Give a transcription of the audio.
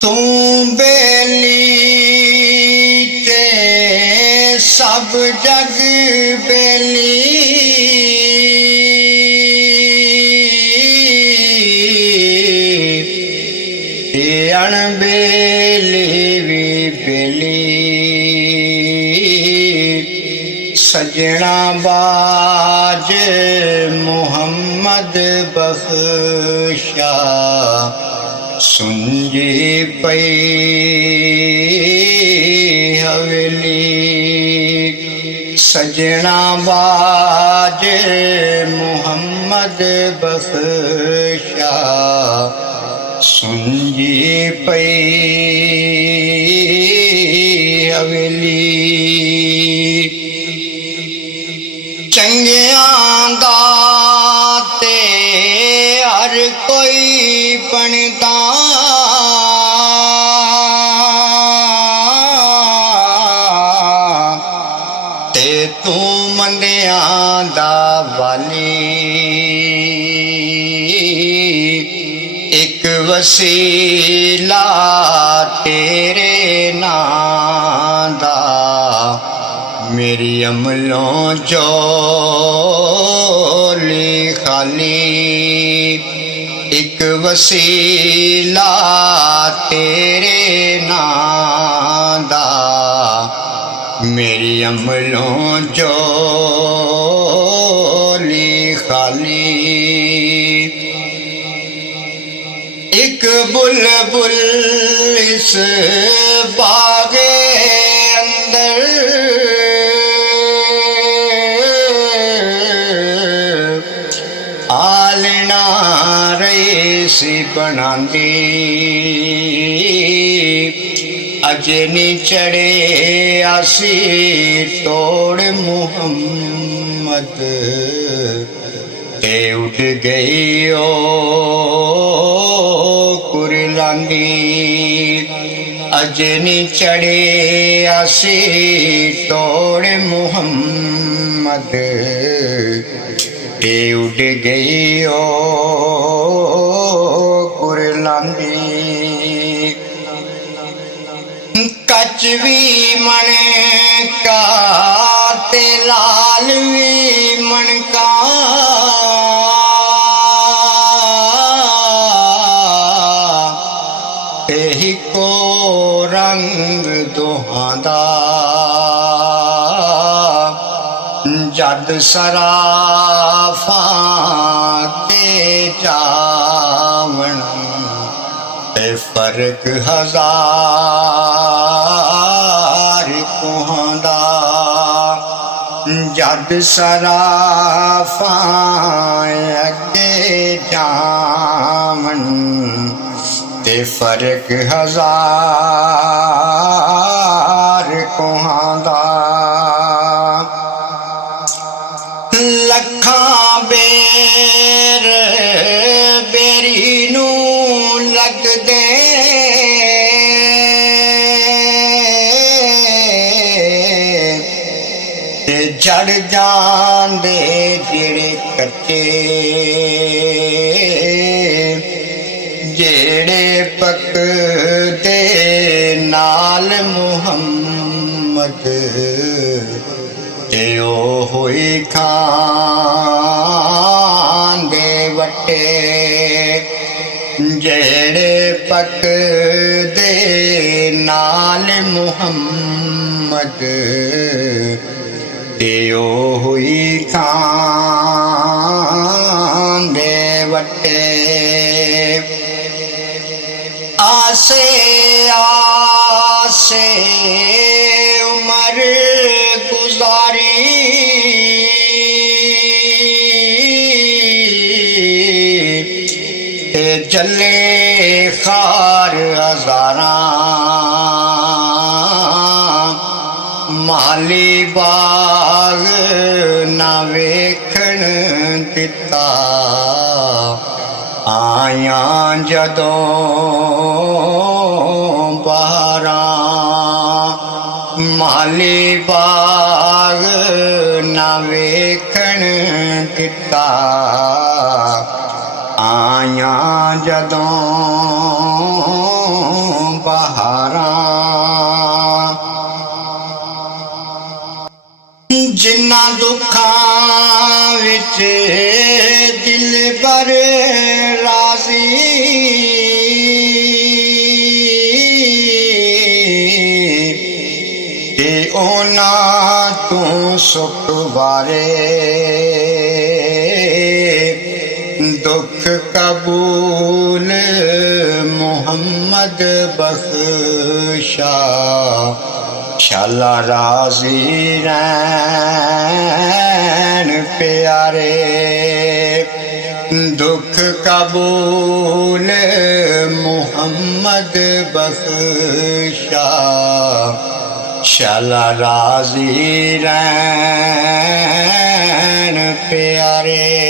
तू बेली ते सब जग बेली, अणबेली भी बेली। सजना बाज मुहम्मद बख्शा सुंजी पई हवेली। सजना बाज मुहम्मद बख्शा सुंजी पई हवेली। चंगियां दा ते हर कोई बनदा, ते तू मंदियां दा वाली। एक वसीला तेरे नां दा, मेरी अमलों झोली खाली। एक वसीला तेरे नां दा, मेरी अमलों झोली खाली। एक बुलबुल इस बागे अंदर, आलना रईसी बनांदी। अजे नी चढ़े आसी तोड़ मुहम्मद, ते उठ गई ओ कुरलांदी। अजे नी चढ़े आसी तोड़ मुहम्मद, ते उठ गई ओ कुरलांदी। कच भी मन का ते लाल भी मन का, ते को रंग दोहां दा। जद सराफां ते जावण, ते फर्क हजार कोहां दा। जद सराफां अगे जावण, ते फर्क हजार कोहां दा। लखां बेर बेरी नू लगदे, ते जड़ जांदे जेड़े कच्चे। जेड़े पकदे नाल मुहम्मद, ते ओ होई खांदे वट्टे। जेड़े पकदे नाल मुहम्मद, ते ओ होई खांदे वट्टे। आसे आसे उमर गुजारी, ते जले खार हजारां। माली बाग ना वेखण दिता, आयां जदों बहारां। माली बाग ना वेखण दिता, आयां जदों ਬਹਾਰਾਂ ਜਿਨ੍ਹਾਂ ਦੁੱਖਾਂ ਵਿੱਚ ਦਿਲਬਰ ਰਾਜ਼ੀ ਤੇ ਉਹਨਾਂ ਤੋਂ ਸੁਖ ਵਾਰੇ ਦੁੱਖ ਕਬੂਲ ਮੁਹੰਮਦ ਬਖਸ਼ਾ शाला राजी रैन प्यारे दुख कबूल मुहम्मद बख्शा शाला राजी रैन प्यारे।